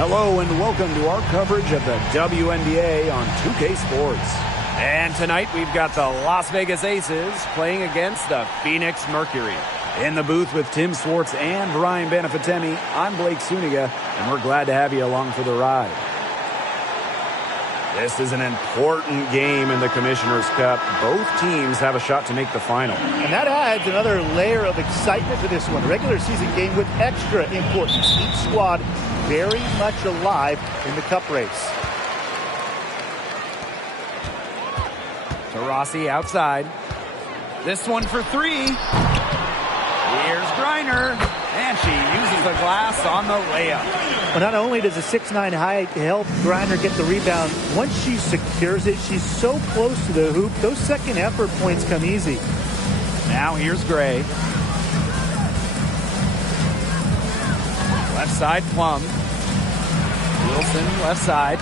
Hello and welcome to our coverage of the WNBA on 2K Sports. And tonight we've got the Las Vegas Aces playing against the Phoenix Mercury. In the booth with Tim Swartz and Brian Benefitemi, I'm Blake Suniga, and we're glad to have you along for the ride. This is an important game in the Commissioner's Cup. Both teams have a shot to make the final. And that adds another layer of excitement to this one. Regular season game with extra importance. Each squad very much alive in the cup race. Taurasi outside. This one for three. Here's Griner. And she uses the glass on the layup. Well, not only does a 6'9" height help Griner get the rebound, once she secures it, she's so close to the hoop, those second effort points come easy. Now here's Gray. Left side, Plum. Wilson, left side.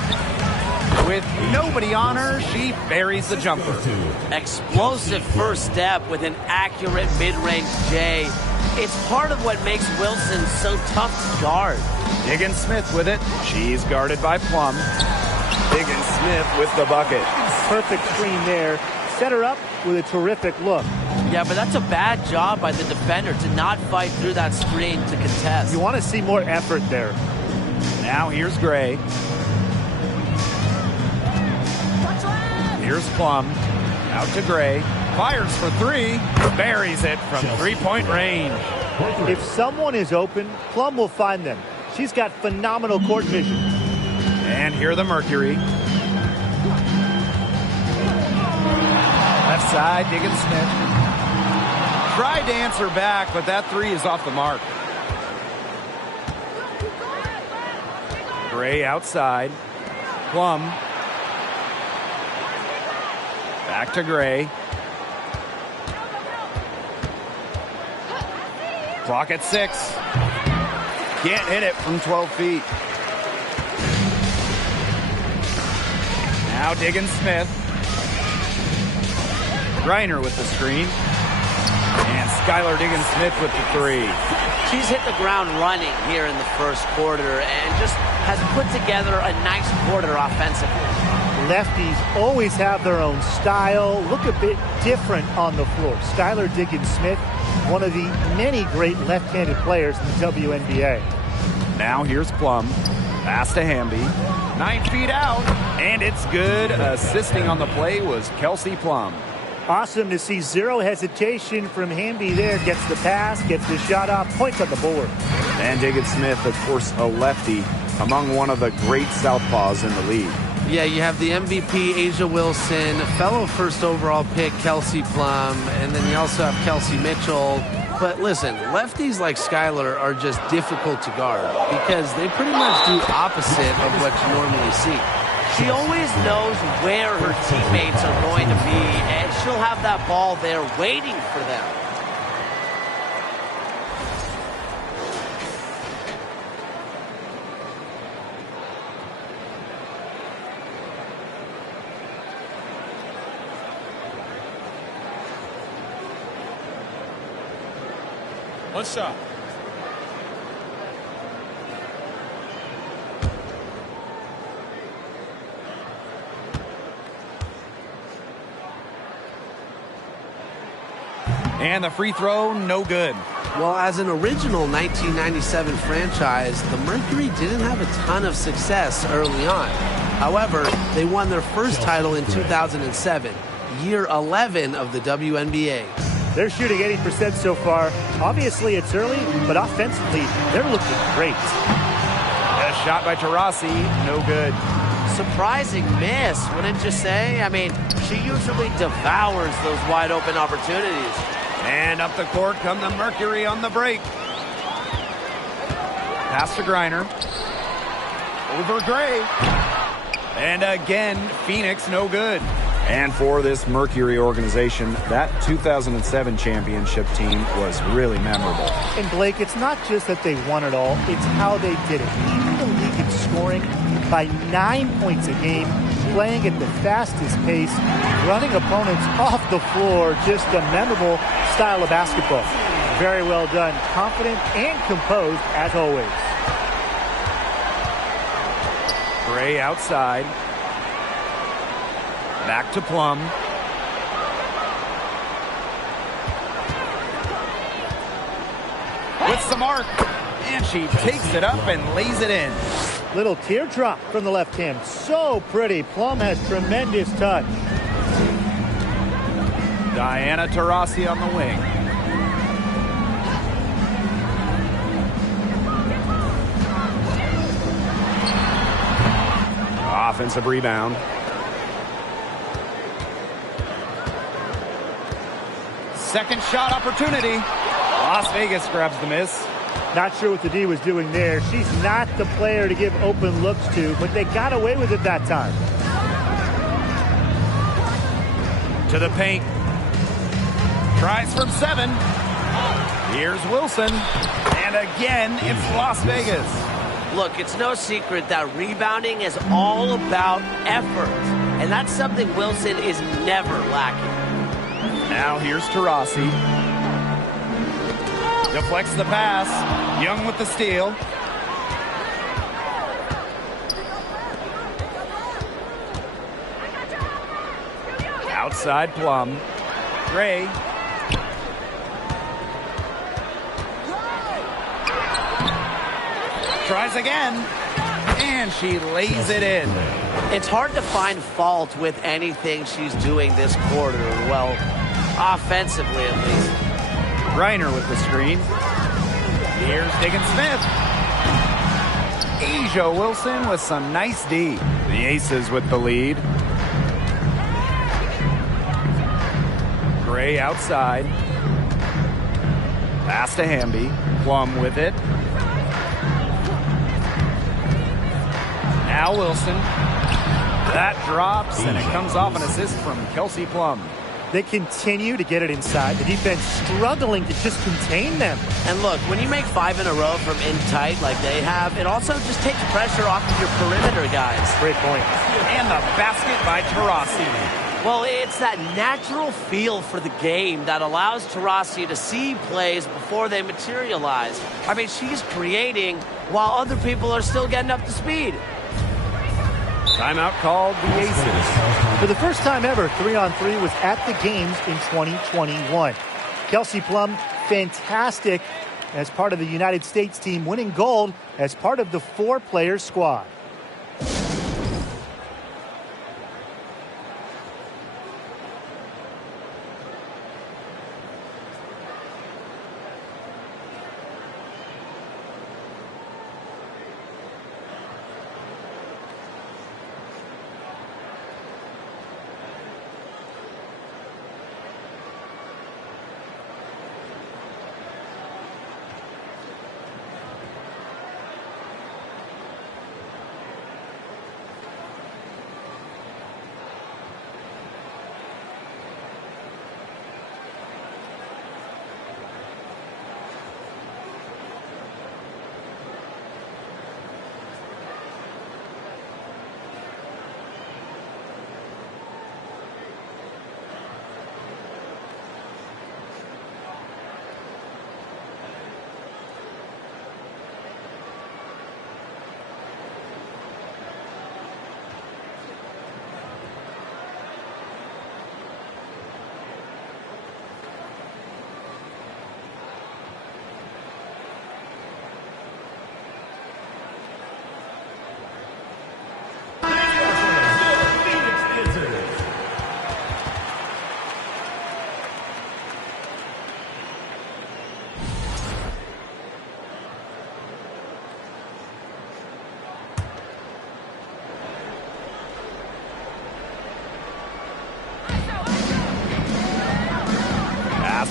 With nobody on her, she buries the jumper. Explosive first step with an accurate mid-range J. It's part of what makes Wilson so tough to guard. Diggins-Smith with it. She's guarded by Plum. Diggins-Smith with the bucket. Perfect screen there. Set her up with a terrific look. Yeah, but that's a bad job by the defender to not fight through that screen to contest. You want to see more effort there. Now here's Gray. Here's Plum. Out to Gray. Fires for three. Buries it from three-point range. If someone is open, Plum will find them. She's got phenomenal court vision. And here the Mercury. Left side, Diggins-Smith. Tried to answer back, but that three is off the mark. Gray outside. Plum. Back to Gray. Clock at 6. Can't hit it from 12 feet. Now Diggins-Smith. Griner with the screen. And Skylar Diggins-Smith with the three. She's hit the ground running here in the first quarter and just has put together a nice quarter offensively. Lefties always have their own style, look a bit different on the floor. Skylar Diggins-Smith, one of the many great left-handed players in the WNBA. Now here's Plum. Pass to Hamby. 9 feet out, and it's good. Assisting on the play was Kelsey Plum. Awesome to see zero hesitation from Hamby there. Gets the pass, gets the shot off, points on the board. And Diggins-Smith, of course, a lefty, among one of the great southpaws in the league. Yeah, you have the MVP, Asia Wilson, fellow first overall pick, Kelsey Plum, and then you also have Kelsey Mitchell. But listen, lefties like Skylar are just difficult to guard because they pretty much do opposite of what you normally see. She always knows where her teammates are going to be, and she'll have that ball there waiting for them. One shot. And the free throw, no good. Well, as an original 1997 franchise, the Mercury didn't have a ton of success early on. However, they won their first title in 2007, year 11 of the WNBA. They're shooting 80% so far. Obviously, it's early, but offensively, they're looking great. A shot by Taurasi, no good. Surprising miss, wouldn't you say? I mean, she usually devours those wide open opportunities. And up the court come the Mercury on the break. Pass to Griner. Over Gray. And again, Phoenix no good. And for this Mercury organization, that 2007 championship team was really memorable. And Blake, it's not just that they won it all, it's how they did it. Leading the league in scoring by 9 points a game, playing at the fastest pace, running opponents off the floor, just a memorable style of basketball. Very well done, confident and composed as always. Gray outside. Back to Plum. With some arc. And she takes it up and lays it in. Little teardrop from the left hand. So pretty. Plum has tremendous touch. Diana Taurasi on the wing. Offensive rebound. Second shot opportunity. Las Vegas grabs the miss. Not sure what the D was doing there. She's not the player to give open looks to, but they got away with it that time. To the paint. Tries from 7. Here's Wilson. And again, it's Las Vegas. Look, it's no secret that rebounding is all about effort. And that's something Wilson is never lacking. Now here's Taurasi. Deflects the pass. Young with the steal. Outside Plum. Gray. Tries again. And she lays it in. It's hard to find fault with anything she's doing this quarter. Well, offensively at least. Reiner with the screen. Here's Diggins-Smith. Asia Wilson with some nice D. The Aces with the lead. Gray outside. Pass to Hamby. Plum with it. Now Wilson. That drops, and it comes off an assist from Kelsey Plum. They continue to get it inside. The defense struggling to just contain them. And look, when you make 5 in a row from in tight like they have, it also just takes pressure off of your perimeter guys. Great point. And the basket by Taurasi. Well, it's that natural feel for the game that allows Taurasi to see plays before they materialize. I mean, she's creating while other people are still getting up to speed. Timeout called the Aces. For the first time ever, 3-on-3 was at the games in 2021. Kelsey Plum, fantastic as part of the United States team, winning gold as part of the 4-player squad.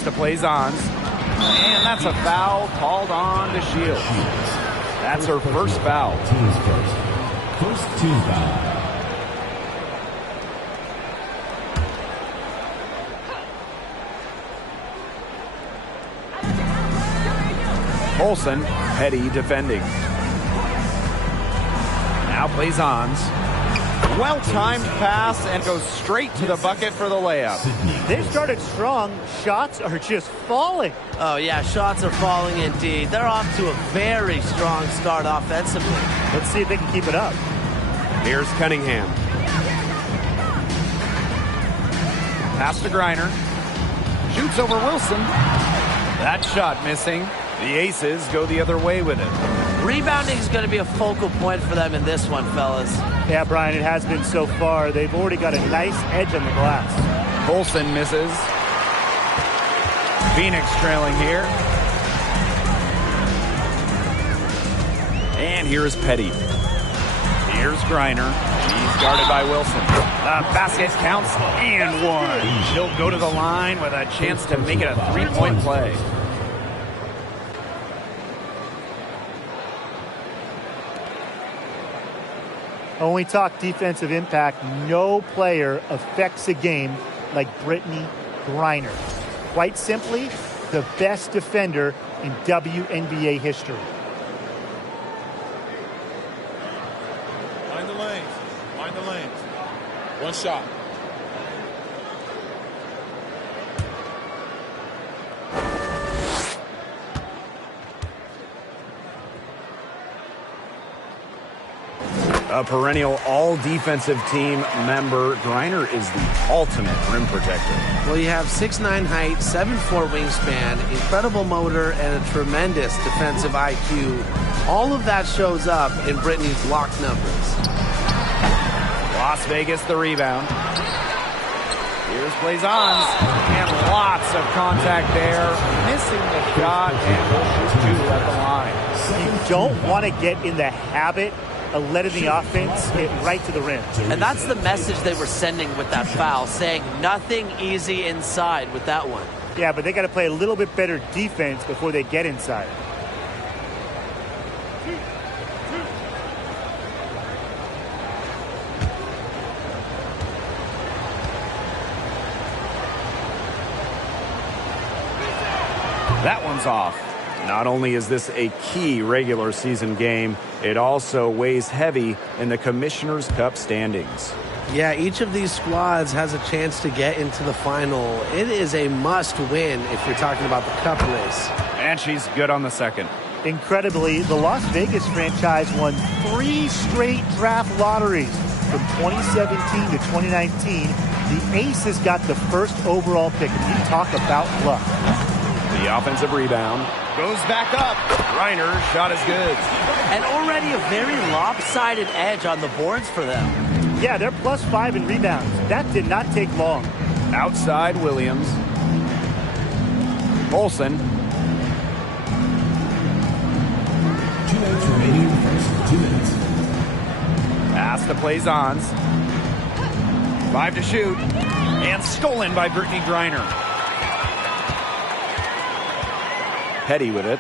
To plays on. And that's a foul called on to Shields. That's her first foul. Team's first team foul. Olsen, Petty defending. Now plays on. Well-timed pass and goes straight to the bucket for the layup. They started strong. Shots are just falling. Oh, yeah, shots are falling indeed. They're off to a very strong start offensively. Let's see if they can keep it up. Here's Cunningham. Pass to Griner. Shoots over Wilson. That shot missing. The Aces go the other way with it. Rebounding is going to be a focal point for them in this one, fellas. Yeah, Brian, it has been so far. They've already got a nice edge on the glass. Colson misses. Phoenix trailing here. And here's Petty. Here's Griner. He's guarded by Wilson. The basket counts and one. She'll go to the line with a chance to make it a three-point play. When we talk defensive impact, no player affects a game like Brittany Griner. Quite simply, the best defender in WNBA history. Mind the lanes. Mind the lanes. One shot. A perennial all-defensive team member, Griner is the ultimate rim protector. Well, you have 6'9" height, 7'4" wingspan, incredible motor, and a tremendous defensive IQ. All of that shows up in Brittany's block numbers. Las Vegas the rebound. Here's Blazons. And lots of contact there. Missing the shot, and will shoot two at the line. You don't want to get in the habit of letting the offense get right to the rim. And that's the message they were sending with that foul, saying nothing easy inside with that one. Yeah, but they got to play a little bit better defense before they get inside. That one's off. Not only is this a key regular season game, it also weighs heavy in the Commissioner's Cup standings. Yeah, each of these squads has a chance to get into the final. It is a must-win if you're talking about the Cup race. And she's good on the second. Incredibly, the Las Vegas franchise won 3 straight draft lotteries from 2017 to 2019. The Aces got the first overall pick. And you talk about luck. The offensive rebound goes back up. Griner shot is good. And already a very lopsided edge on the boards for them. Yeah, they're +5 in rebounds. That did not take long. Outside Williams. Olsen. 2 minutes remaining in the first. 2 minutes. Pass to Blazons. 5 to shoot. And stolen by Brittany Griner. Petty with it.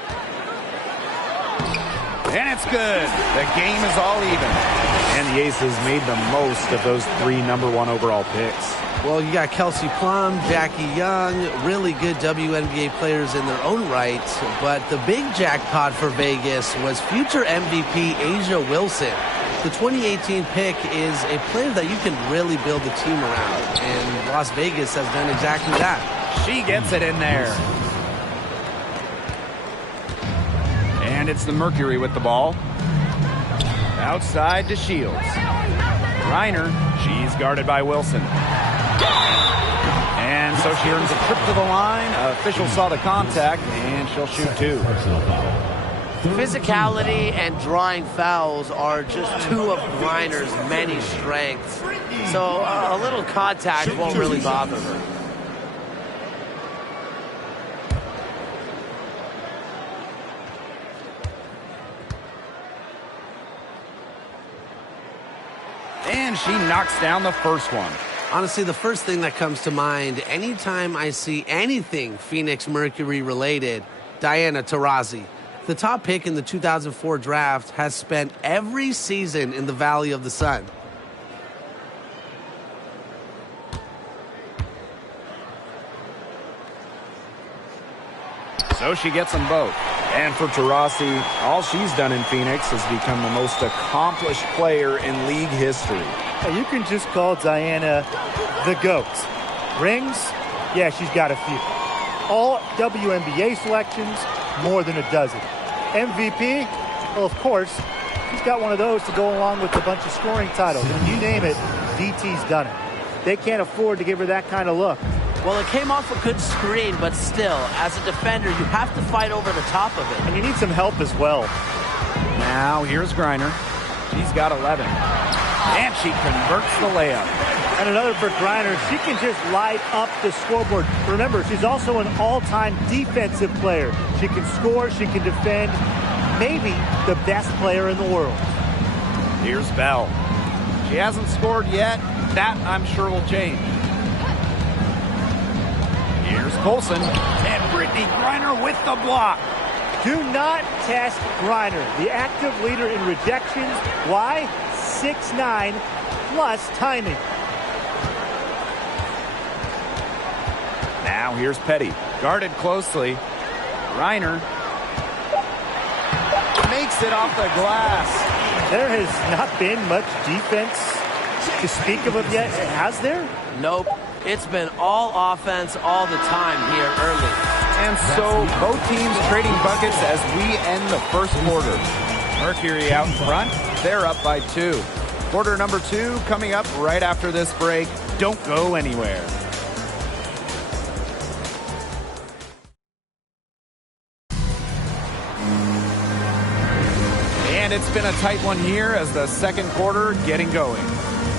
And it's good. The game is all even. And the Aces made the most of those 3 #1 overall picks. Well, you got Kelsey Plum, Jackie Young, really good WNBA players in their own right. But the big jackpot for Vegas was future MVP Asia Wilson. The 2018 pick is a player that you can really build a team around. And Las Vegas has done exactly that. She gets it in there. And it's the Mercury with the ball. Outside to Shields. Griner, she's guarded by Wilson. And so she earns a trip to the line. Official saw the contact, and she'll shoot 2. Physicality and drawing fouls are just 2 of Griner's many strengths. So a little contact won't really bother her. And she knocks down the first one. Honestly, the first thing that comes to mind anytime I see anything Phoenix Mercury related, Diana Taurasi. The top pick in the 2004 draft has spent every season in the Valley of the Sun. So she gets them both. And for Taurasi, all she's done in Phoenix is become the most accomplished player in league history. You can just call Diana the GOAT. Rings? Yeah, she's got a few. All WNBA selections, more than a dozen. MVP? Well, of course, She's got one of those to go along with a bunch of scoring titles. And you name it, DT's done it. They can't afford to give her that kind of look. Well, it came off a good screen, but still, as a defender, you have to fight over the top of it. And you need some help as well. Now here's Griner. She's got 11. And she converts the layup. And another for Griner. She can just light up the scoreboard. Remember, she's also an all-time defensive player. She can score, she can defend. Maybe the best player in the world. Here's Bell. She hasn't scored yet. That, I'm sure, will change. Here's Colson. And Brittany Griner with the block. Do not test Griner, the active leader in rejections. Why? 6'9", plus timing. Now here's Petty. Guarded closely. Griner makes it off the glass. There has not been much defense to speak of yet, has there? Nope. It's been all offense all the time here early. And so both teams trading buckets as we end the first quarter. Mercury out in front. They're up by 2. Quarter number 2 coming up right after this break. Don't go anywhere. And it's been a tight one here as the second quarter getting going.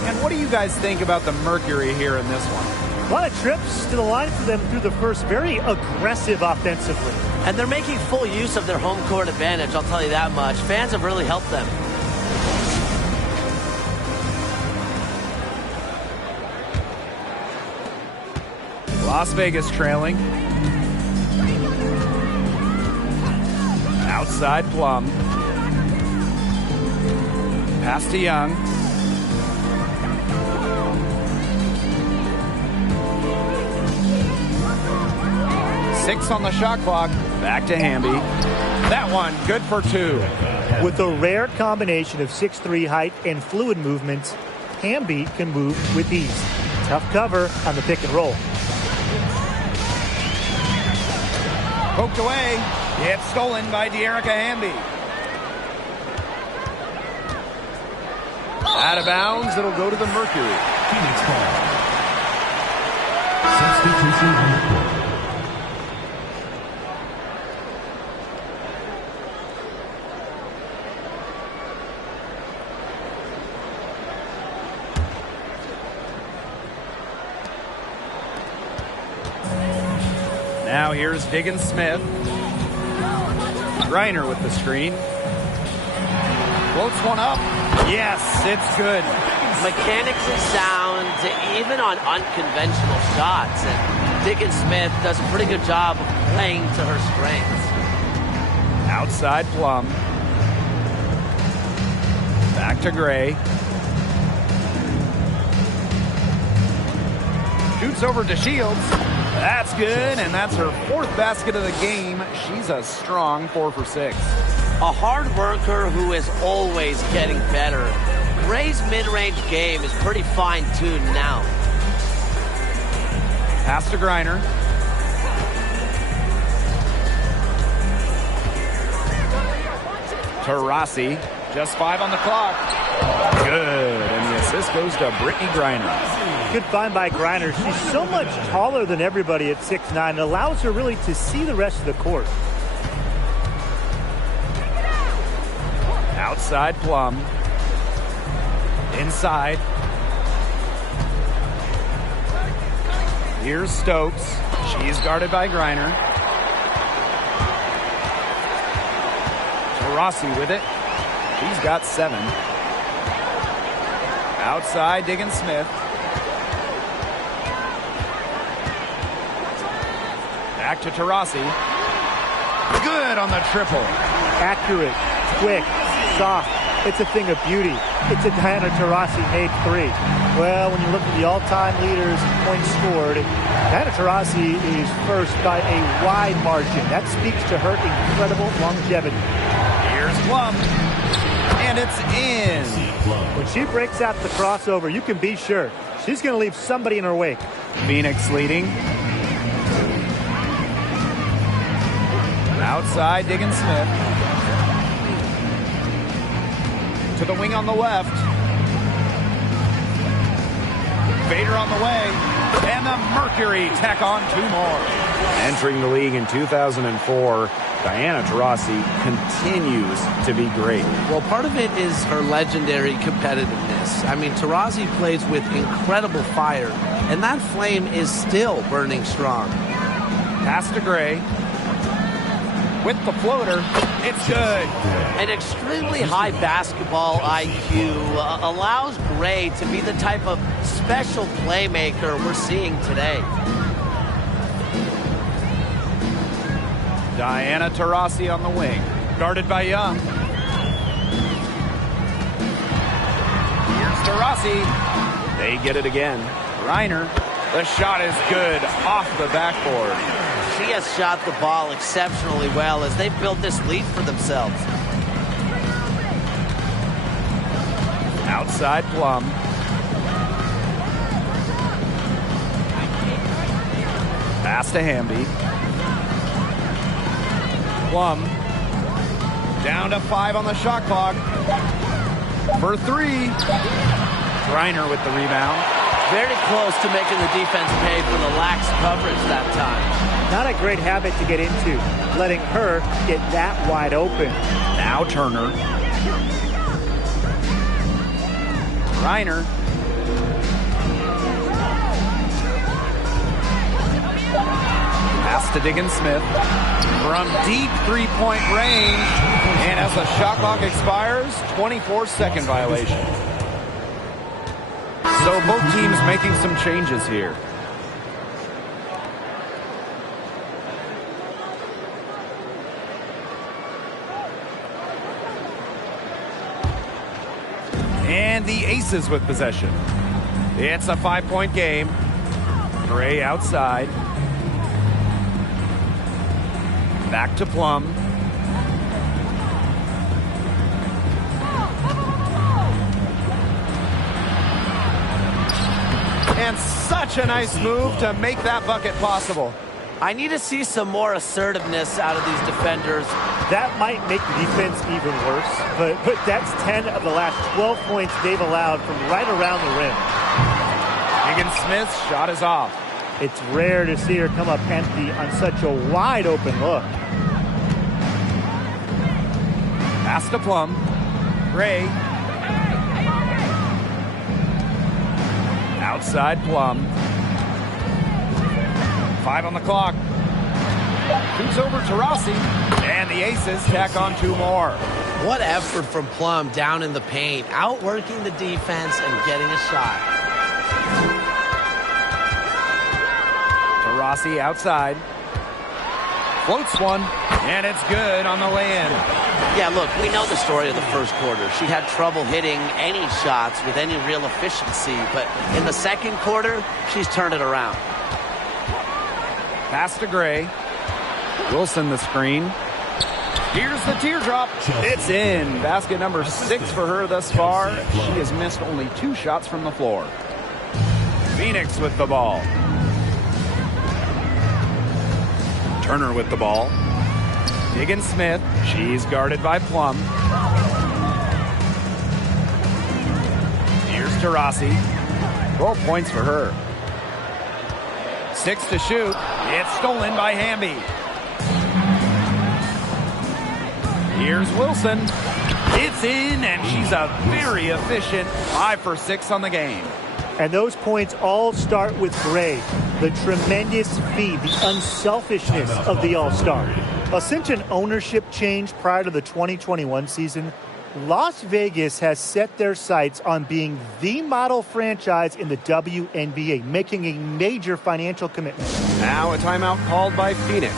And what do you guys think about the Mercury here in this one? A lot of trips to the line for them through the first. Very aggressive offensively. And they're making full use of their home court advantage, I'll tell you that much. Fans have really helped them. Las Vegas trailing. Outside Plum. Pass to Young. Six on the shot clock. Back to Hamby. That one good for 2. With a rare combination of 6'3" height and fluid movements, Hamby can move with ease. Tough cover on the pick and roll. Poked away. It's stolen by De'Erica Hamby. Out of bounds. It'll go to the Mercury. Phoenix ball. Substitution on the court. Now here's Diggins Smith. Griner with the screen. Floats one up. Yes, it's good. Mechanically sound, even on unconventional shots. And Diggins Smith does a pretty good job of playing to her strengths. Outside Plum. Back to Gray. Shoots over to Shields. That's good, and that's her 4th basket of the game. She's a strong 4 for 6. A hard worker who is always getting better. Gray's mid-range game is pretty fine-tuned now. Pass to Griner. Taurasi, just 5 on the clock. Good, and the assist goes to Brittany Griner. Good find by Griner. She's so much taller than everybody at 6'9". It allows her really to see the rest of the court. Outside Plum. Inside. Here's Stokes. She's guarded by Griner. Taurasi with it. She's got 7. Outside, Diggins Smith. Back to Taurasi. Good on the triple. Accurate, quick, soft. It's a thing of beauty. It's a Diana Taurasi made 3. Well, when you look at the all-time leaders in points scored, Diana Taurasi is first by a wide margin. That speaks to her incredible longevity. Here's Plum. And it's in. When she breaks out the crossover, you can be sure she's going to leave somebody in her wake. Phoenix leading. Outside, Diggins Smith. to the wing on the left. Vader on the way. And the Mercury tack on 2 more. Entering the league in 2004, Diana Taurasi continues to be great. Well, part of it is her legendary competitiveness. I mean, Taurasi plays with incredible fire, and that flame is still burning strong. Pass to Gray. With the floater, it's good. An extremely high basketball IQ allows Gray to be the type of special playmaker we're seeing today. Diana Taurasi on the wing, guarded by Young. Here's Taurasi. They get it again. Reiner, the shot is good off the backboard. She has shot the ball exceptionally well as they built this lead for themselves. Outside Plum. Pass to Hamby. Plum. Down to 5 on the shot clock. For 3. Reiner with the rebound. Very close to making the defense pay for the lax coverage that time. Not a great habit to get into, letting her get that wide open. Now Turner. Reiner. Pass to Diggins Smith. From deep 3-point range. And as the shot clock expires, 24-second violation. So both teams making some changes here. And the Aces with possession. It's a 5-point game. Gray outside. Back to Plum. And such a nice move to make that bucket possible. I need to see some more assertiveness out of these defenders. That might make the defense even worse, but that's 10 of the last 12 points they've allowed from right around the rim. Diggins Smith's shot is off. It's rare to see her come up empty on such a wide open look. Pass to Plum. Gray. Outside Plum. 5 on the clock. Shoots over Taurasi. And the Aces tack on 2 more. What effort from Plum down in the paint, outworking the defense and getting a shot. Taurasi outside. Floats one. And it's good on the lay-in. Yeah, look, we know the story of the first quarter. She had trouble hitting any shots with any real efficiency, but in the second quarter, she's turned it around. Pass to Gray. Wilson the screen. Here's the teardrop. It's in. Basket number 6 for her thus far. She has missed only 2 shots from the floor. Phoenix with the ball. Turner with the ball. Diggins Smith. She's guarded by Plum. Here's Taurasi. 12 points for her. 6 to shoot. It's stolen by Hamby. Here's Wilson. It's in, and she's a very efficient 5 for 6 on the game. And those points all start with Gray. The tremendous feed, the unselfishness of the All-Star. Since an ownership change prior to the 2021 season, Las Vegas has set their sights on being the model franchise in the WNBA, making a major financial commitment. Now a timeout called by Phoenix.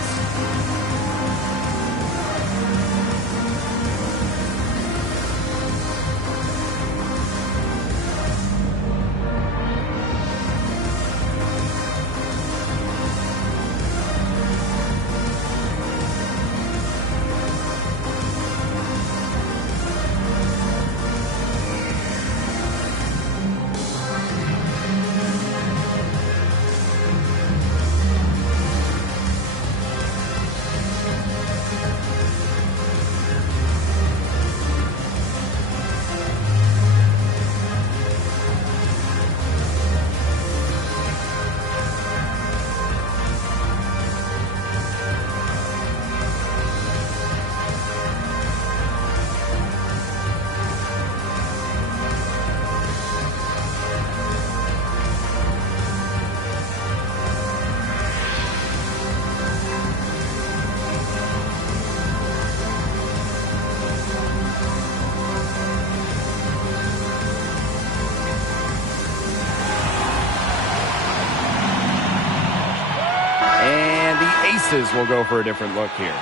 Aces will go for a different look here.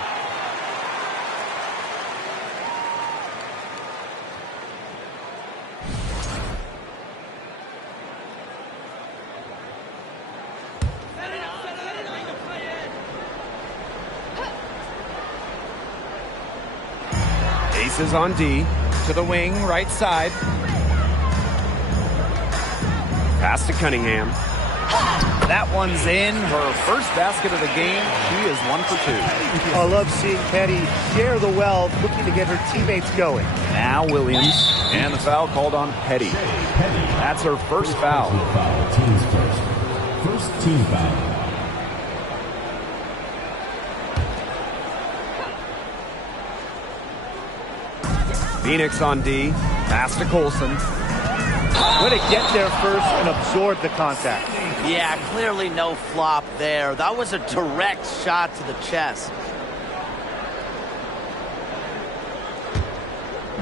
Aces on D, to the wing, right side. Pass to Cunningham. That one's in. Her first basket of the game. She is 1 for 2. I love seeing Petty share the wealth, looking to get her teammates going. Now Williams, and the foul called on Petty. That's her first foul. Team's first. First team foul. Phoenix on D. Pass to Colson. Way to get there first and absorb the contact. Yeah, clearly no flop there. That was a direct shot to the chest.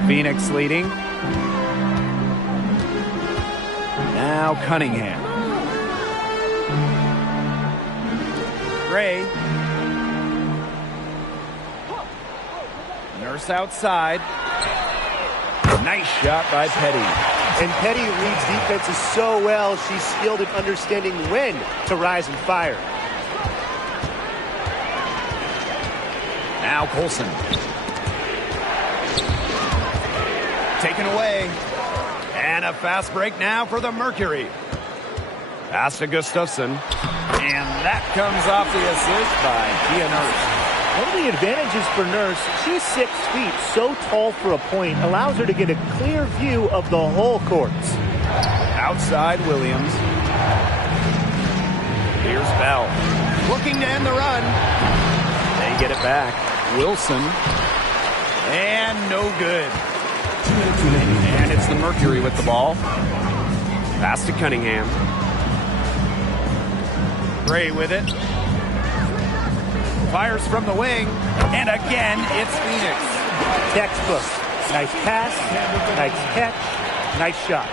Phoenix leading. Now Cunningham. Gray. Nurse outside. Nice shot by Petty. And Petty reads defenses so well, she's skilled at understanding when to rise and fire. Now Colson. Taken away. And a fast break now for the Mercury. Pass to Gustafson. And that comes off the assist by Kia Nurse. One of the advantages for Nurse, she's 6 feet, so tall for a point, allows her to get a clear view of the whole court. Outside Williams. Here's Bell. Looking to end the run. They get it back. Wilson. And no good. And it's the Mercury with the ball. Pass to Cunningham. Gray with it. Fires from the wing, and again, it's Phoenix. Textbook. Nice pass, nice catch, nice shot.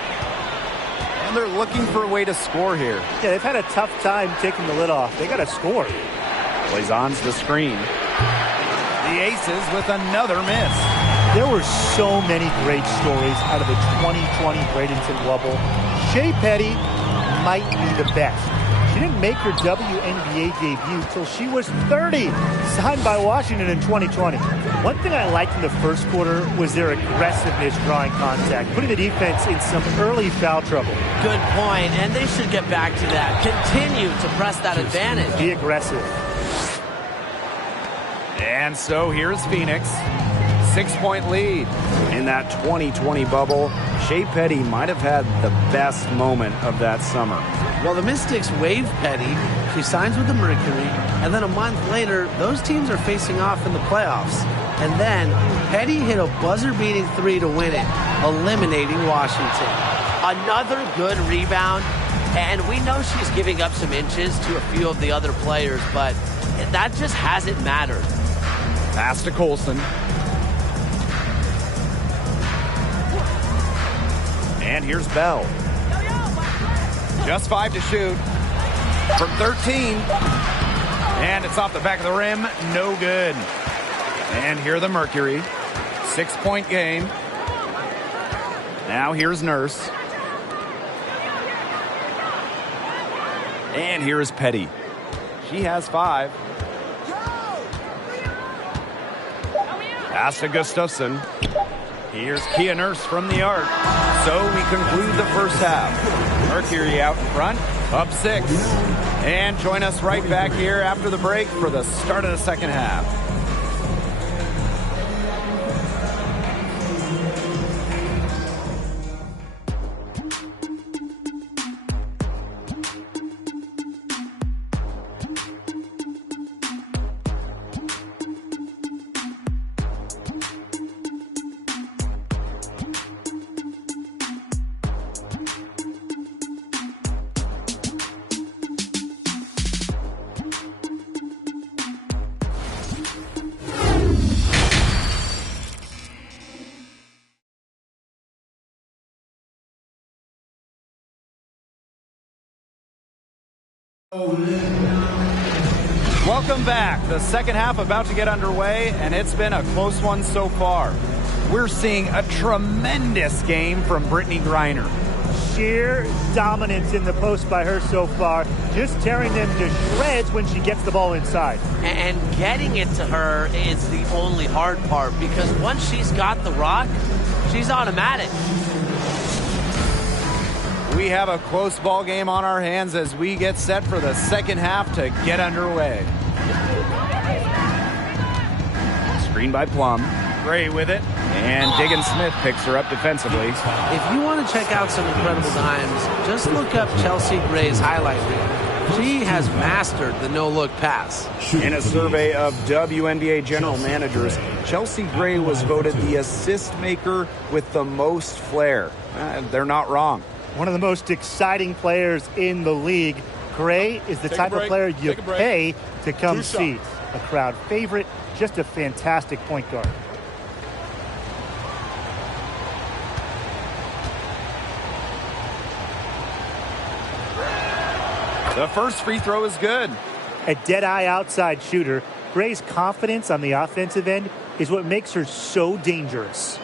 And they're looking for a way to score here. Yeah, they've had a tough time taking the lid off. They got to score. Blazon's the screen. The Aces with another miss. There were so many great stories out of the 2020 Bradenton Wubble. Shea Petty might be the best. She didn't make her WNBA debut till she was 30, signed by Washington in 2020. One thing I liked in the first quarter was their aggressiveness drawing contact, putting the defense in some early foul trouble. Good point, and they should get back to that. Continue to press that advantage. Be aggressive. And so here's Phoenix. 6-point lead. In that 2020 bubble, Shea Petty might have had the best moment of that summer. Well, the Mystics waive Petty. She signs with the Mercury. And then a month later, those teams are facing off in the playoffs. And then Petty hit a buzzer-beating 3 to win it, eliminating Washington. Another good rebound. And we know she's giving up some inches to a few of the other players, but that just hasn't mattered. Pass to Colson. And here's Bell. Just 5 to shoot from 13. And it's off the back of the rim. No good. And here the Mercury. 6-point game. Now here's Nurse. And here is Petty. She has 5. Pass to Gustafson. Here's Kia Nurse from the arc. So we conclude the first half. Mercury out in front, up 6. And join us right back here after the break for the start of the second half. Welcome back. The second half about to get underway, and it's been a close one so far. We're seeing a tremendous game from Brittany Griner. Sheer dominance in the post by her so far, just tearing them to shreds when she gets the ball inside. And getting it to her is the only hard part, because once she's got the rock, she's automatic. We have a close ball game on our hands as we get set for the second half to get underway. Screen by Plum. Gray with it. And Diggins Smith picks her up defensively. If you want to check out some incredible dimes, just look up Chelsea Gray's highlight reel. She has mastered the no-look pass. In a survey of WNBA general managers, Chelsea Gray was voted the assist maker with the most flair. They're not wrong. One of the most exciting players in the league. Gray is the type of player you pay to come see. A crowd favorite, just a fantastic point guard. The first free throw is good. A dead-eye outside shooter, Gray's confidence on the offensive end is what makes her so dangerous.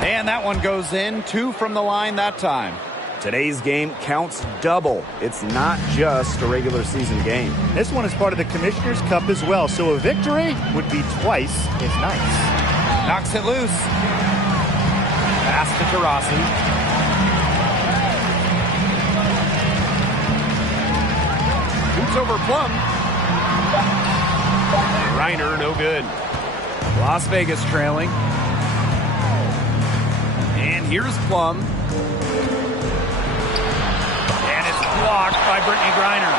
And that one goes in. 2 from the line that time. Today's game counts double. It's not just a regular season game. This one is part of the Commissioner's Cup as well, so a victory would be twice as nice. Knocks it loose. Pass to Taurasi. Shoots over Plum. Griner, no good. Las Vegas trailing. And here's Plum. Blocked by Brittany Griner.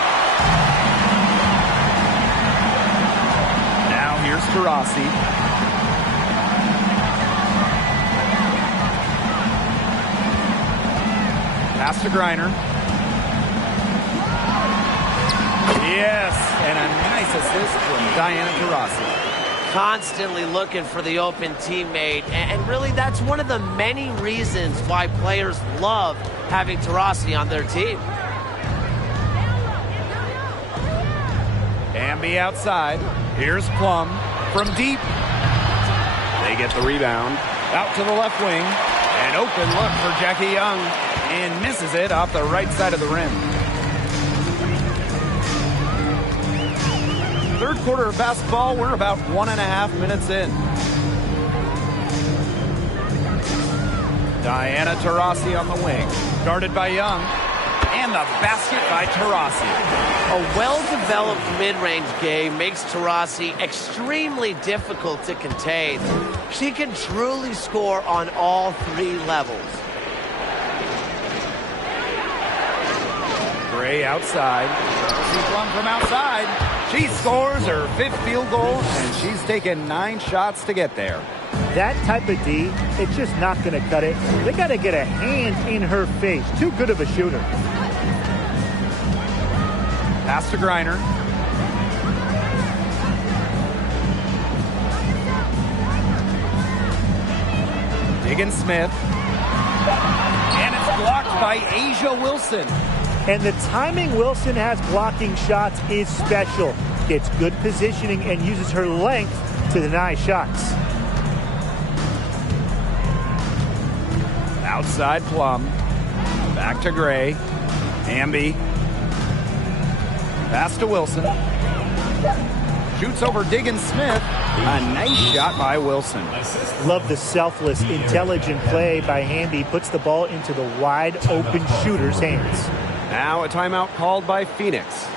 Now here's Taurasi. Pass to Griner. Yes, and a nice assist from Diana Taurasi. Constantly looking for the open teammate, and really that's one of the many reasons why players love having Taurasi on their team. Amby outside. Here's Plum from deep. They get the rebound. Out to the left wing. An open look for Jackie Young. And misses it off the right side of the rim. Third quarter of basketball. We're about 1.5 minutes in. Diana Taurasi on the wing. Guarded by Young. And the basket by Taurasi. A well-developed mid-range game makes Taurasi extremely difficult to contain. She can truly score on all 3 levels. Gray outside. Plum from outside. She scores her 5th field goal, and she's taken 9 shots to get there. That type of D, it's just not going to cut it. They got to get a hand in her face. Too good of a shooter. Pass to Griner. Diggins Smith. And it's blocked by Asia Wilson. And the timing Wilson has blocking shots is special. Gets good positioning and uses her length to deny shots. Outside Plum. Back to Gray. Amby. Pass to Wilson. Shoots over Diggins Smith. A nice shot by Wilson. Love the selfless, intelligent play by Hamby. Puts the ball into the wide open shooter's hands. Now a timeout called by Phoenix.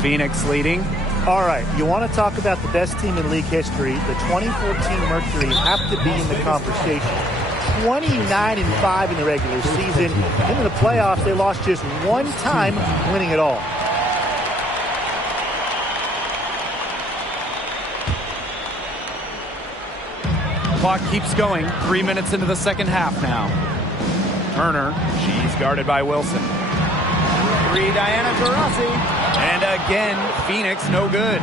Phoenix leading. All right, you want to talk about the best team in league history. The 2014 Mercury have to be in the conversation. 29-5 in the regular season. In the playoffs, they lost just one time, winning it all. Clock keeps going. 3 minutes into the second half now. Turner, she's guarded by Wilson. Three, Diana Taurasi. And again, Phoenix no good.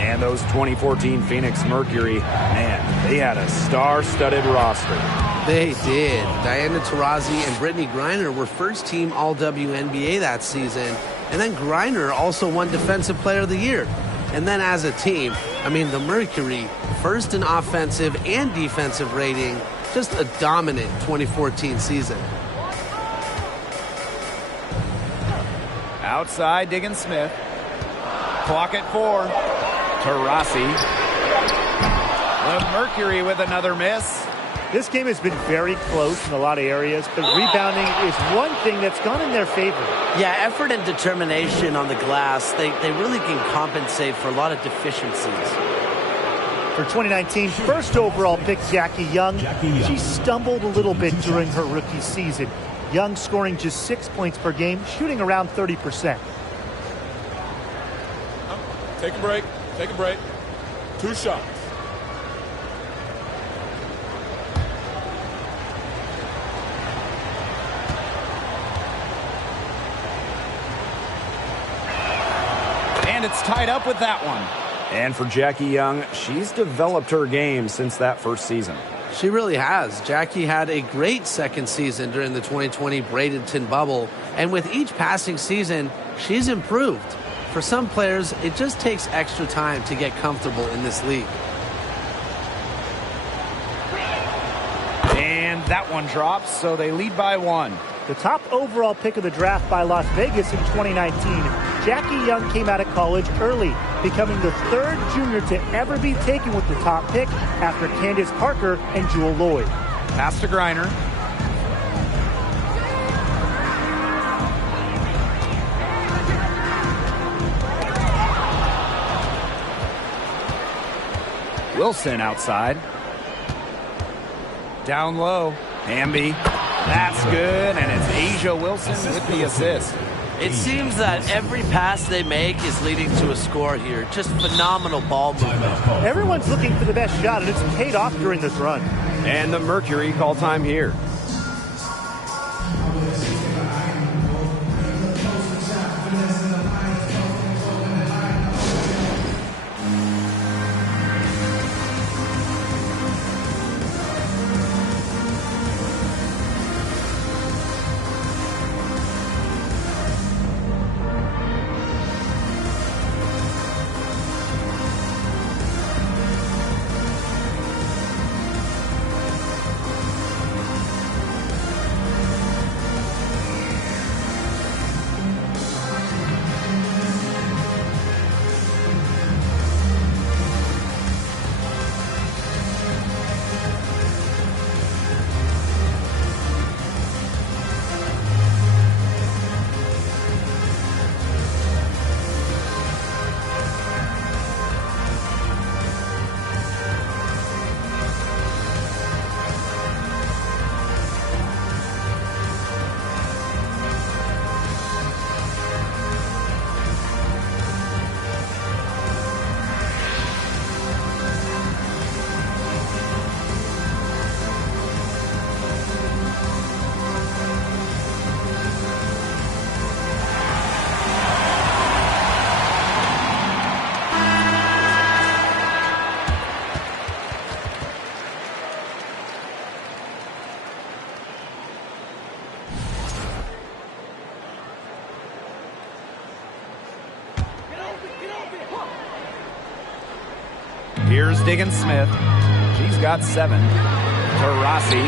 And those 2014 Phoenix Mercury, man, they had a star-studded roster. They did. Diana Taurasi and Brittany Griner were first-team All-WNBA that season. And then Griner also won Defensive Player of the Year. And then as a team, I mean, the Mercury, first in offensive and defensive rating, just a dominant 2014 season. Outside, Diggin Smith. Clock at 4. Taurasi. The Mercury with another miss. This game has been very close in a lot of areas, but rebounding is one thing that's gone in their favor. Yeah, effort and determination on the glass, they really can compensate for a lot of deficiencies. For 2019, first overall pick, Jackie Young. She stumbled a little bit during her rookie season. Young scoring just 6 points per game, shooting around 30%. Take a break. Take a break. 2 shots. And it's tied up with that one. And for Jackie Young, she's developed her game since that first season. She really has. Jackie had a great second season during the 2020 Bradenton bubble. And with each passing season, she's improved. For some players, it just takes extra time to get comfortable in this league. And that one drops, so they lead by 1. The top overall pick of the draft by Las Vegas in 2019, Jackie Young came out of college early, becoming the third junior to ever be taken with the top pick after Candace Parker and Jewel Lloyd. Pass to Griner. Wilson outside. Down low. Hamby. That's good, and it's Asia Wilson with the assist. It seems that every pass they make is leading to a score here. Just phenomenal ball movement. Everyone's looking for the best shot, and it's paid off during this run. And the Mercury call time here. Here's Diggin Smith. She's got 7. Taurasi.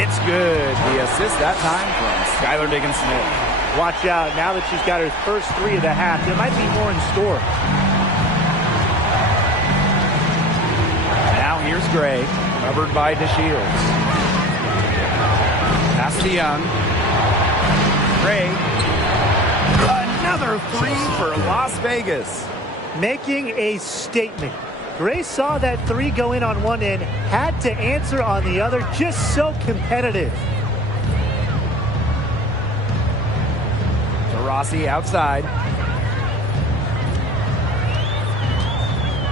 It's good. The assist that time from Skylar Diggin Smith. Watch out. Now that she's got her first 3 of the half, there might be more in store. Now here's Gray, covered by DeShields. Pass to Young. Gray. Another three for Las Vegas. Making a statement. Gray saw that three go in on one end, had to answer on the other. Just so competitive. Taurasi outside.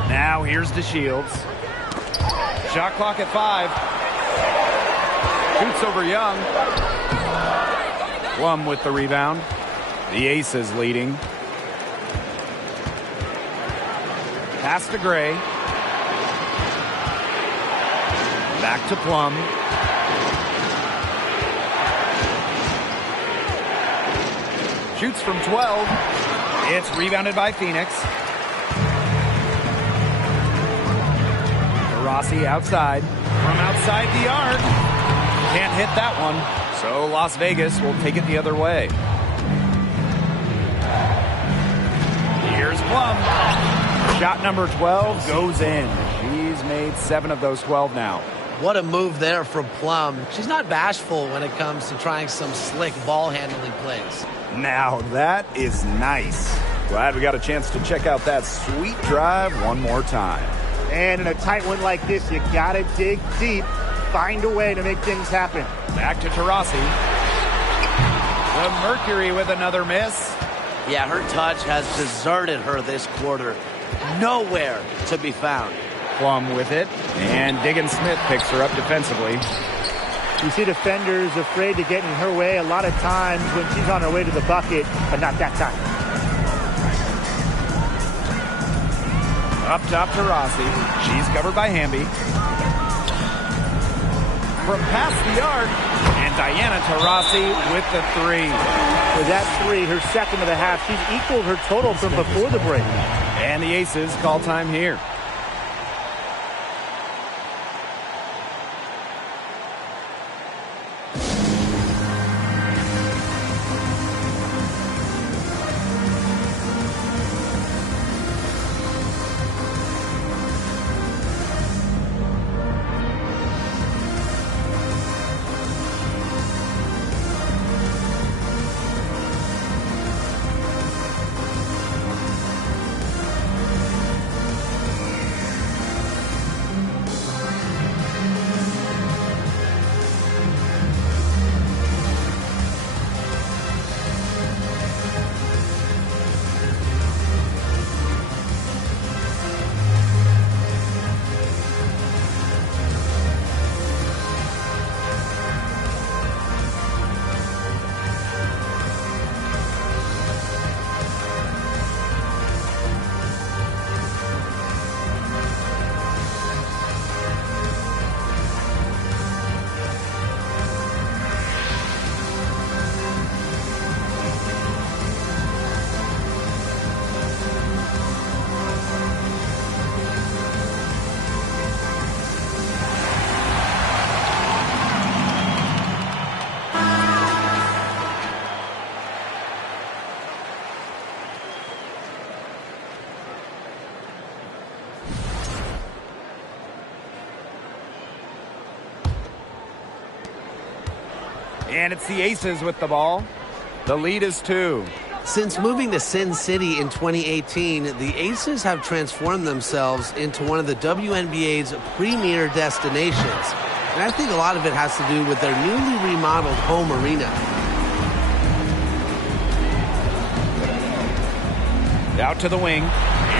Now here's DeShields. Shot clock at 5. Shoots over Young. Plum with the rebound. The Aces leading. Pass to Gray. Back to Plum. Shoots from 12. It's rebounded by Phoenix. Rossi outside. From outside the arc. Can't hit that one. So Las Vegas will take it the other way. Here's Plum. Shot number 12 goes in. She's made 7 of those 12 now. What a move there from Plum. She's not bashful when it comes to trying some slick ball handling plays. Now that is nice. Glad we got a chance to check out that sweet drive one more time. And in a tight one like this, you gotta dig deep, find a way to make things happen. Back to Taurasi. The Mercury with another miss. Yeah, her touch has deserted her this quarter. Nowhere to be found. Plum with it, and Diggin Smith picks her up defensively. You see defenders afraid to get in her way a lot of times when she's on her way to the bucket, but not that time. Up top to Rossi. She's covered by Hamby. From past the arc, and Diana Taurasi with the 3. With that 3, her second of the half, she's equaled her total from before the break. And the Aces call time here. And it's the Aces with the ball. The lead is 2. Since moving to Sin City in 2018, the Aces have transformed themselves into one of the WNBA's premier destinations. And I think a lot of it has to do with their newly remodeled home arena. Out to the wing.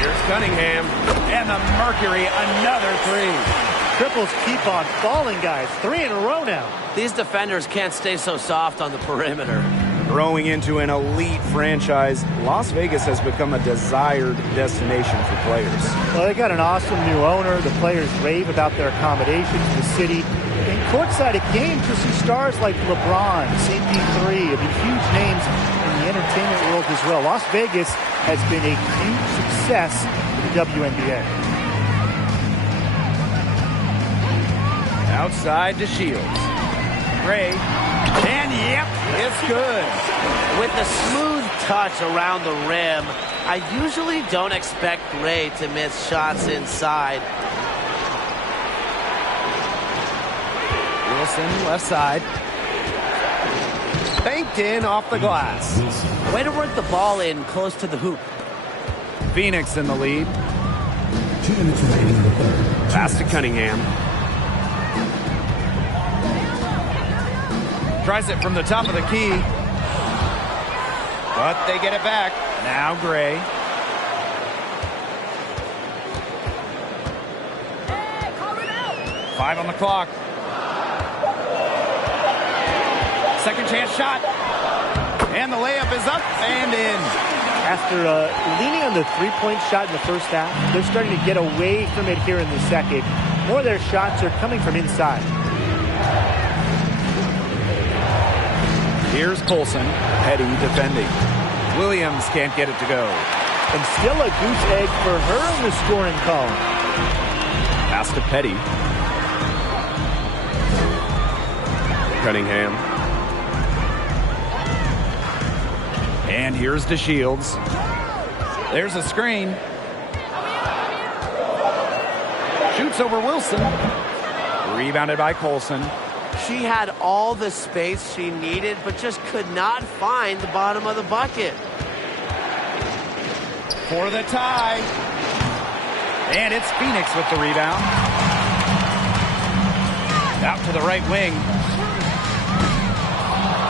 Here's Cunningham. And the Mercury, another 3. Triples keep on falling, guys. 3 in a row now. These defenders can't stay so soft on the perimeter. Growing into an elite franchise, Las Vegas has become a desired destination for players. Well, they got an awesome new owner. The players rave about their accommodations, the city. In courtside at games, you'll see stars like LeBron, CP3, I mean, huge names in the entertainment world as well. Las Vegas has been a huge success for the WNBA. Outside to Shields. Gray. And yep, it's good. With the smooth touch around the rim, I usually don't expect Gray to miss shots inside. Wilson left side. banked in off the glass. Way to work the ball in close to the hoop. Phoenix in the lead. 2 minutes remaining in the third. Pass to Cunningham. Tries it from the top of the key. But they get it back. Now Gray. Five on the clock. Second chance shot. And the layup is up and in. After leaning on the three-point shot in the first half, they're starting to get away from it here in the second. More of their shots are coming from inside. Here's Colson. Petty defending. Williams can't get it to go. And still a goose egg for her in the scoring column. Pass to Petty. Cunningham. And here's DeShields. There's a screen. Shoots over Wilson. Rebounded by Colson. She had all the space she needed, but just could not find the bottom of the bucket. For the tie. And it's Phoenix with the rebound. Out to the right wing.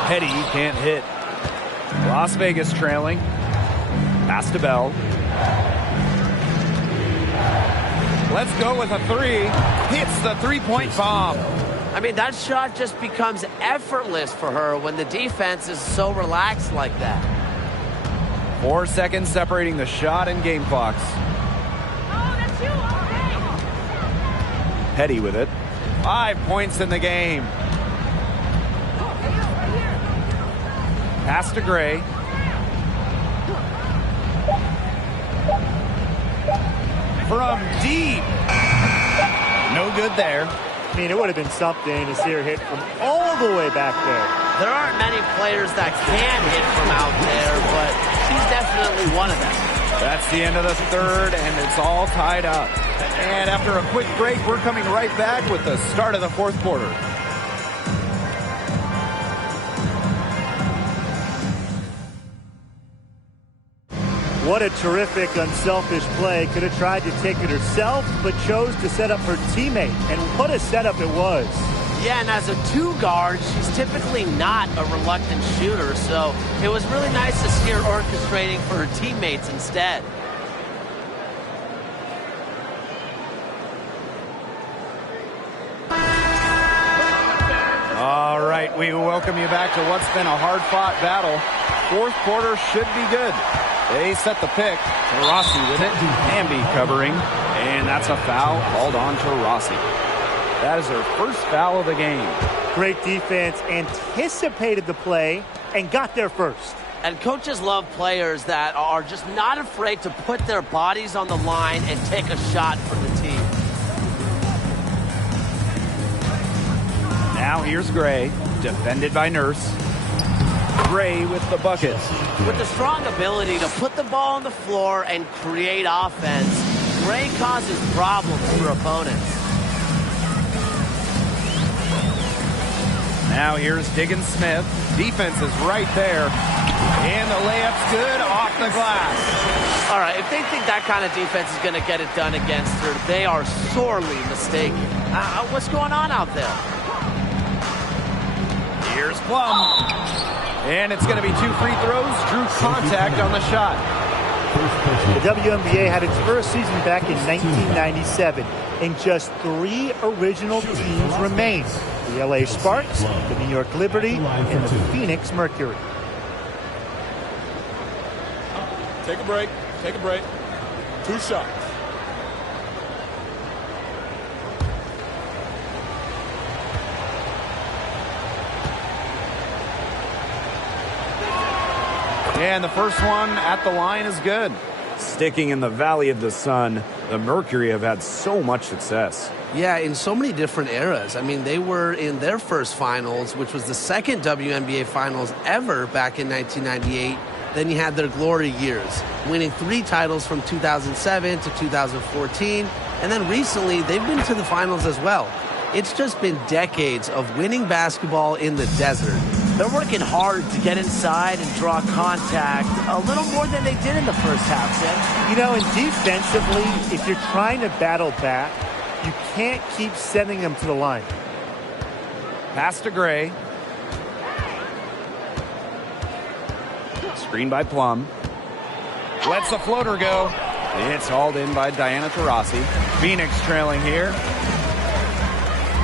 Petty can't hit. Las Vegas trailing. Pass to Bell. Let's go with a three. Hits the three-point bomb. I mean, that shot just becomes effortless for her when the defense is so relaxed like that. 4 seconds separating the shot and game clocks. Petty with it. 5 points in the game. Pass to Gray. From deep. No good there. I mean, it would have been something to see her hit from all the way back there. There aren't many players that can hit from out there, but she's definitely one of them. That's the end of the third, and it's all tied up. And after a quick break, we're coming right back with the start of the fourth quarter. What a terrific, unselfish play. Could have tried to take it herself, but chose to set up her teammate. And what a setup it was. Yeah, and as a two guard, she's typically not a reluctant shooter, so it was really nice to see her orchestrating for her teammates instead. All right, we welcome you back to what's been a hard-fought battle. Fourth quarter should be good. They set the pick. Rossi with it. Hamby covering. And that's a foul called on to Rossi. That is her first foul of the game. Great defense, anticipated the play, and got there first. And coaches love players that are just not afraid to put their bodies on the line and take a shot for the team. Now here's Gray, defended by Nurse. Gray with the bucket. With the strong ability to put the ball on the floor and create offense, Gray causes problems for opponents. Now here's Diggins Smith. Defense is right there. And the layup's good off the glass. All right, if they think that kind of defense is going to get it done against her, they are sorely mistaken. What's going on out there? Here's Plum. And it's going to be 2 free throws. Drew contact on the shot. The WNBA had its first season back in 1997, and just 3 original teams remain. The LA Sparks, the New York Liberty, and the Phoenix Mercury. Take a break. Take a break. 2 shots. And the first one at the line is good. Sticking in the Valley of the Sun, the Mercury have had so much success. Yeah, in so many different eras. I mean, they were in their first finals, which was the second WNBA finals ever back in 1998. Then you had their glory years, winning 3 titles from 2007 to 2014. And then recently, they've been to the finals as well. It's just been decades of winning basketball in the desert. They're working hard to get inside and draw contact a little more than they did in the first half, Sid. You know, and defensively, if you're trying to battle back, you can't keep sending them to the line. Pass to Gray. Screen by Plum. Lets the floater go. It's hauled in by Diana Taurasi. Phoenix trailing here.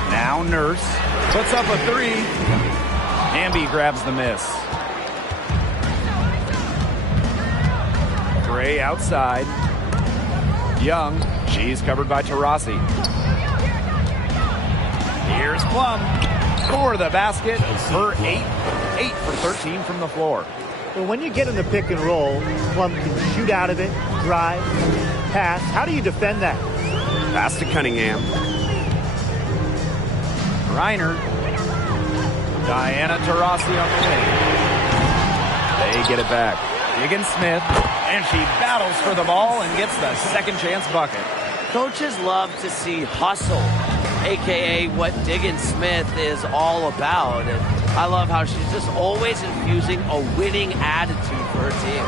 Now Nurse puts up a three. Hamby grabs the miss. Gray outside. Young. She's covered by Taurasi. Here's Plum for the basket. Her 8 for 13 from the floor. Well, when you get in the pick and roll, Plum can shoot out of it, drive, pass. How do you defend that? Pass to Cunningham. Reiner. Diana Taurasi on the wing. They get it back. Diggins Smith, and she battles for the ball and gets the second chance bucket. Coaches love to see hustle, a.k.a. what Diggins Smith is all about. And I love how she's just always infusing a winning attitude for her team.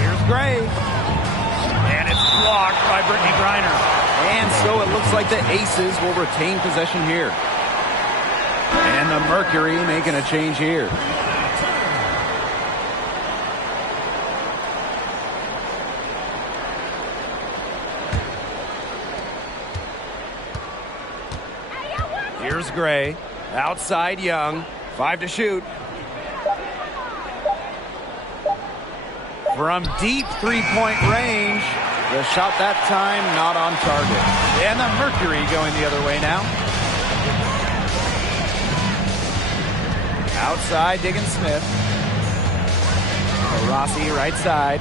Here's Gray. And it's blocked by Brittany Griner. And so it looks like the Aces will retain possession here. And the Mercury making a change here. Here's Gray. Outside Young. 5 to shoot. From deep three-point range. The shot that time not on target. And the Mercury going the other way now. Outside Diggins Smith. Rossi right side.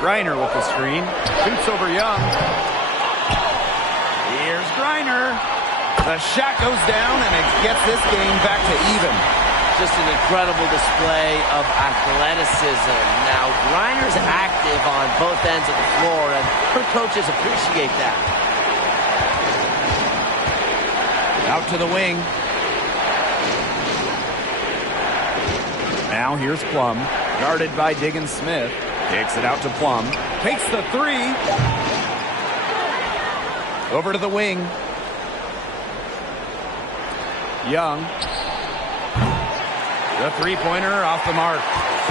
Griner with the screen. Shoots over Young. Here's Griner. The shot goes down and it gets this game back to even. Just an incredible display of athleticism. Now, Griner's active on both ends of the floor, and her coaches appreciate that. Out to the wing. Now here's Plum. Guarded by Diggins Smith. Kicks it out to Plum. Takes the three. Over to the wing. Young. The three-pointer off the mark.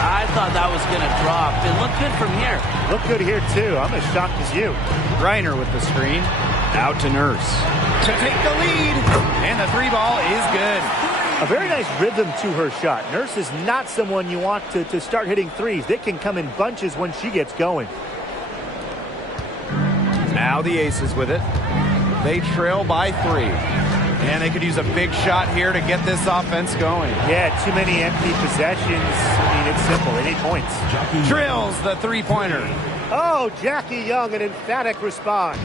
I thought that was going to drop. It looked good from here. Look good here, too. I'm as shocked as you. Griner with the screen. Out to Nurse. To take the lead. And the three ball is good. A very nice rhythm to her shot. Nurse is not someone you want to start hitting threes. They can come in bunches when she gets going. Now the Aces with it. They trail by 3. And they could use a big shot here to get this offense going. Yeah, too many empty possessions. I mean, it's simple. They need points. Drills the three-pointer. Oh, Jackie Young, an emphatic response.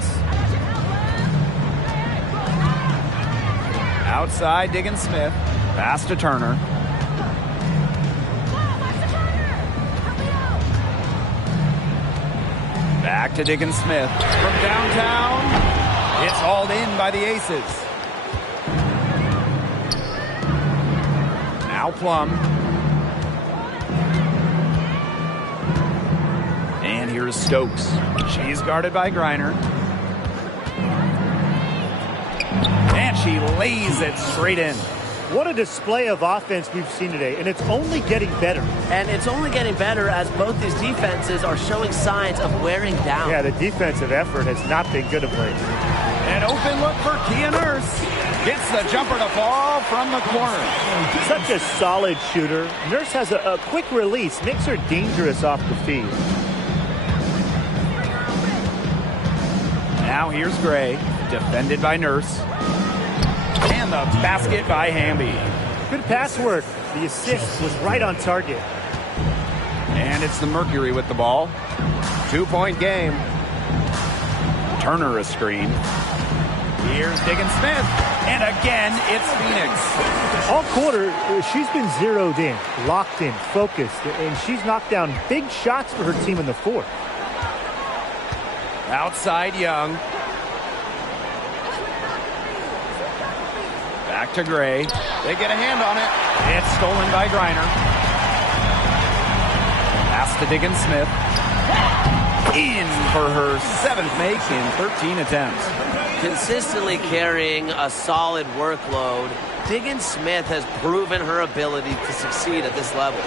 Outside, Diggins Smith. Pass to Turner. Back to Diggins Smith. From downtown, it's hauled in by the Aces. Now Plum. And here's Stokes. She's guarded by Griner. And she lays it straight in. What a display of offense we've seen today, and it's only getting better. And it's only getting better as both these defenses are showing signs of wearing down. Yeah, the defensive effort has not been good of late. An open look for Kia Nurse. Gets the jumper to fall from the corner. Such a solid shooter. Nurse has a quick release, makes her dangerous off the feed. Now here's Gray, defended by Nurse. And the basket by Hamby. Good pass work. The assist was right on target. And it's the Mercury with the ball. 2-point game. Turner a screen. Here's Diggins Smith. And again, it's Phoenix. All quarter, she's been zeroed in, locked in, focused, and she's knocked down big shots for her team in the fourth. Outside Young. Back to Gray. They get a hand on it. It's stolen by Griner. Pass to Diggins Smith. In for her 7th make in 13 attempts. Consistently carrying a solid workload, Diggins Smith has proven her ability to succeed at this level.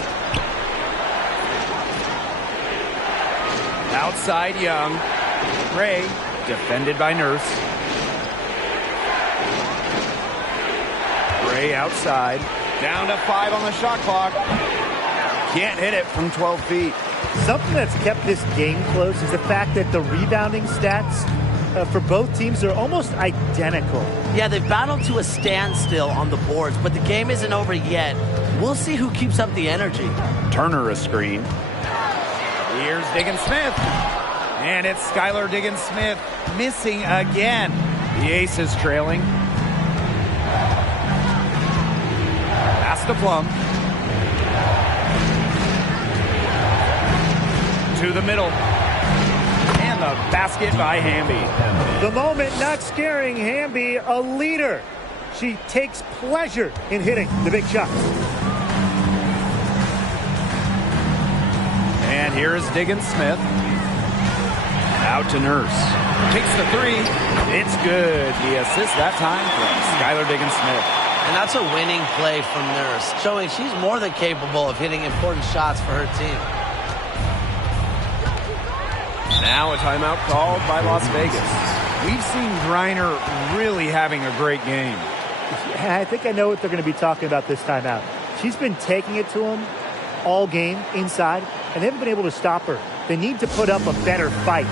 Outside Young. Gray defended by Nurse. Gray outside. Down to 5 on the shot clock. Can't hit it from 12 feet. Something that's kept this game close is the fact that the rebounding stats for both teams are almost identical. Yeah, they've battled to a standstill on the boards, but the game isn't over yet. We'll see who keeps up the energy. Turner a screen. Here's Diggins Smith. And it's Skylar Diggins Smith missing again. The Aces trailing. Pass to Plum. To the middle. And the basket by Hamby. The moment not scaring Hamby, a leader. She takes pleasure in hitting the big shots. And here is Diggins Smith. Out to Nurse. Takes the 3. It's good. The assist that time from Skylar Diggins Smith. And that's a winning play from Nurse, showing she's more than capable of hitting important shots for her team. Now a timeout called by Las Vegas. We've seen Griner really having a great game. I think I know what they're going to be talking about this timeout. She's been taking it to him all game inside, and they haven't been able to stop her. They need to put up a better fight.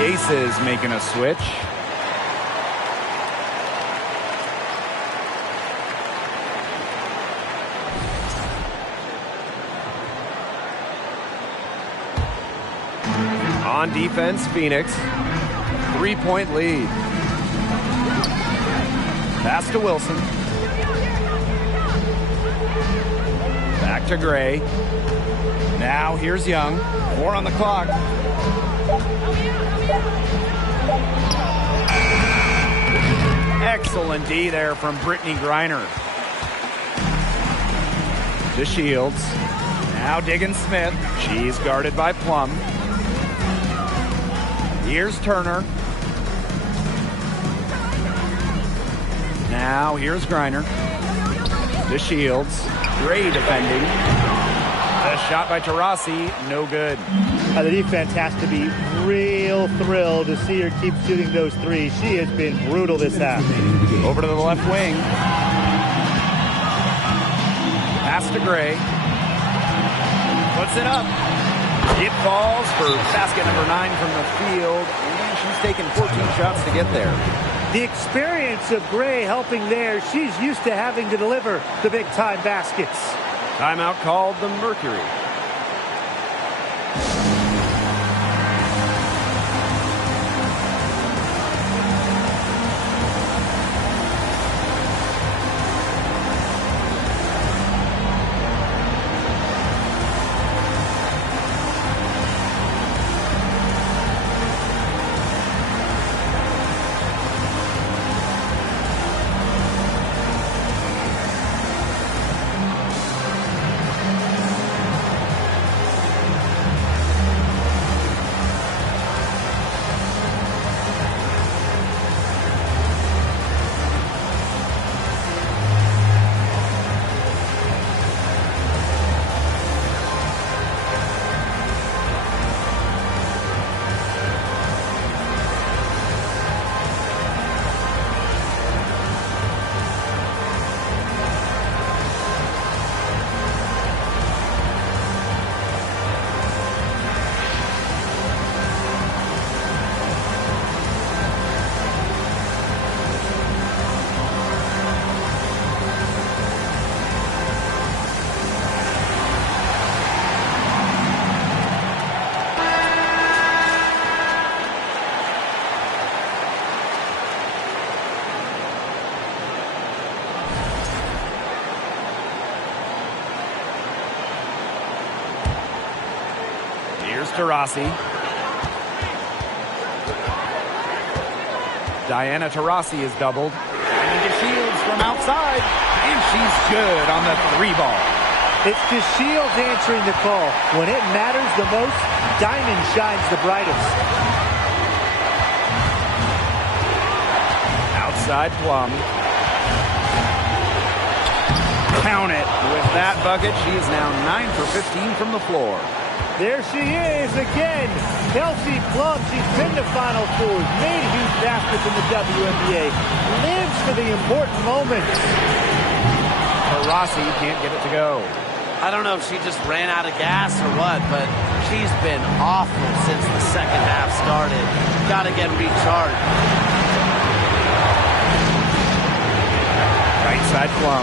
Aces making a switch. On defense, Phoenix. 3-point lead. Pass to Wilson. Back to Gray. Now here's Young. 4 on the clock. Excellent D there from Brittany Griner. To Shields. Now Diggins Smith. She's guarded by Plum. Here's Turner. Now here's Griner. To Shields. Gray defending. The shot by Taurasi, no good. The defense has to be real thrilled to see her keep shooting those threes. She has been brutal this half. Over to the left wing. Pass to Gray. Puts it up. It falls for basket number 9 from the field. And she's taken 14 shots to get there. The experience of Gray helping there. She's used to having to deliver the big-time baskets. Timeout called the Mercury. Here's Taurasi. Diana Taurasi is doubled. And into Shields from outside. And she's good on the 3-ball. It's DeShields answering the call. When it matters the most, Diamond shines the brightest. Outside Plum. Count it. With that bucket, she is now 9 for 15 from the floor. There she is again. Kelsey Plum, she's been to Final Fours, made huge baskets in the WNBA, lives for the important moments. Taurasi can't get it to go. I don't know if she just ran out of gas or what, but she's been awful since the second half started. Got to get recharged. Right side Plum.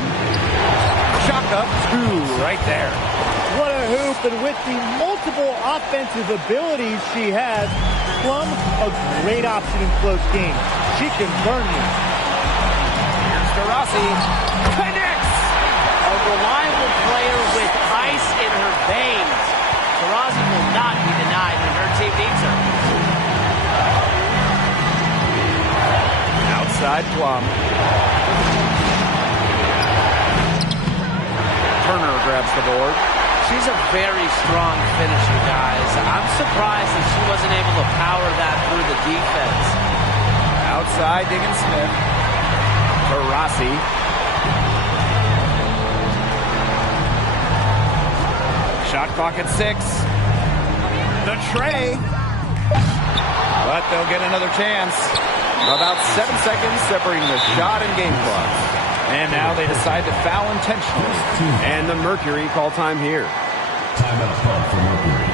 Shot up 2 right there. What a hoop, and with the multiple offensive abilities she has, Plum, a great option in close games. She can burn you. Here's Taurasi. Connects! A reliable player with ice in her veins. Taurasi will not be denied when her team needs her. Outside Plum. Turner grabs the board. She's a very strong finisher, guys. I'm surprised that she wasn't able to power that through the defense. Outside Diggin Smith. Taurasi. Shot clock at 6. The tray. But they'll get another chance. About 7 seconds separating the shot and game clock. And now they decide to foul intentionally. And the Mercury call time here. Timeout call for Mercury.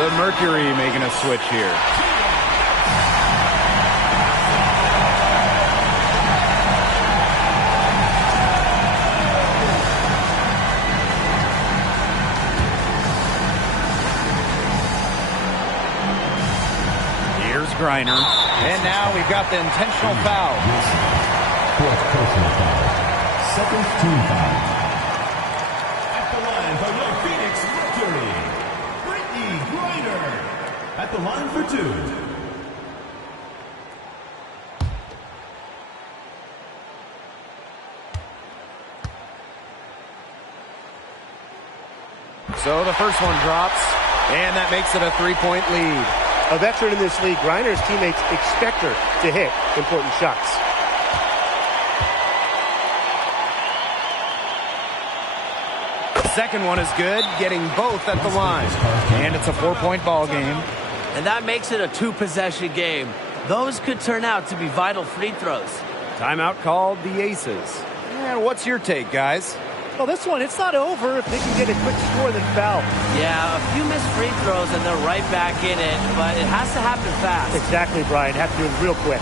The Mercury making a switch here. Here's Griner. And now we've got the intentional foul. Fourth personal foul. Second team foul. At the line for your Phoenix Mercury, Griner at the line for 2. So the first one drops, and that makes it a 3-point lead. A veteran in this league, Griner's teammates expect her to hit important shots. Second one is good, getting both at the line. And it's a 4-point ball game. And that makes it a 2-possession game. Those could turn out to be vital free throws. Timeout called the Aces. And what's your take, guys? Well, this one, it's not over if they can get a quick score then foul. Yeah, a few missed free throws and they're right back in it, but it has to happen fast. Exactly, Brian. Have to do it real quick.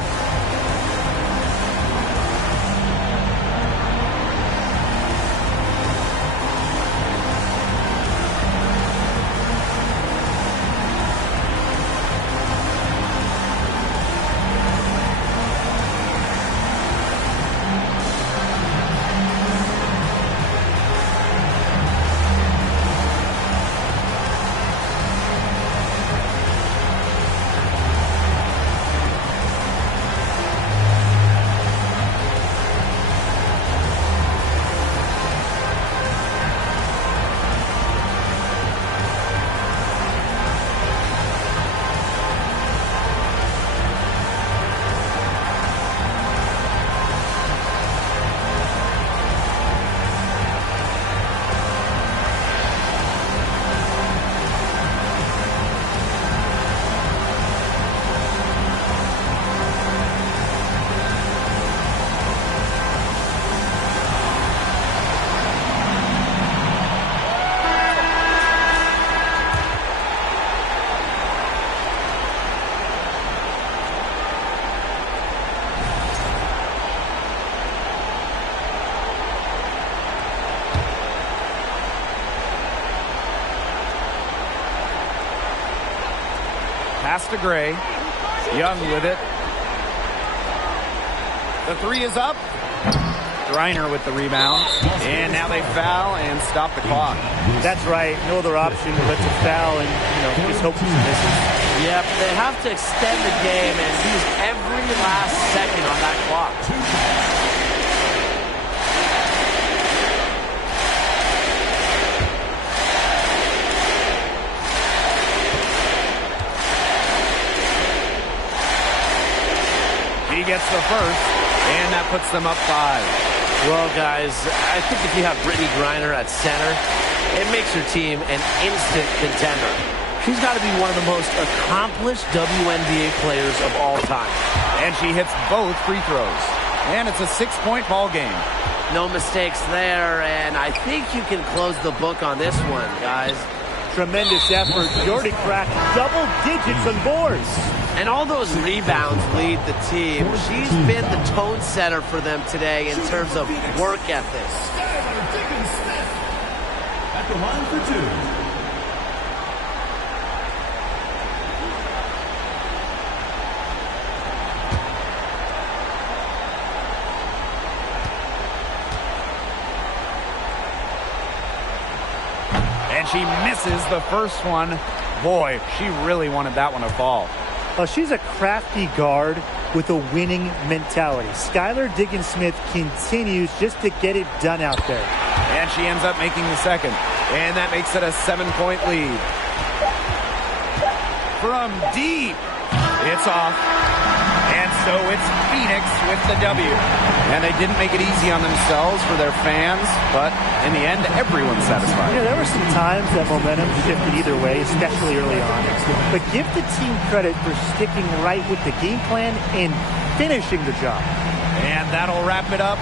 Pass to Gray. Young with it. The three is up. Griner with the rebound. And now they foul and stop the clock. That's right. No other option but to foul and, just hope she misses. Yep, they have to extend the game and use every last second on that clock. He gets the first, and that puts them up 5. Well, guys, I think if you have Brittany Griner at center, it makes your team an instant contender. She's got to be one of the most accomplished WNBA players of all time. And she hits both free throws. And it's a 6-point ball game. No mistakes there, and I think you can close the book on this one, guys. Tremendous effort. She already cracked double digits on boards. And all those rebounds lead the team. She's been the tone setter for them today in terms of work ethic. At the line for 2. And she misses the first one. Boy, she really wanted that one to fall. She's a crafty guard with a winning mentality. Skylar Diggins-Smith continues just to get it done out there. And she ends up making the second. And that makes it a 7-point lead. From deep, it's off. And so it's Phoenix with the W. And they didn't make it easy on themselves for their fans, but in the end, everyone's satisfied. There were some times that momentum shifted either way, especially early on. But give the team credit for sticking right with the game plan and finishing the job. And that'll wrap it up.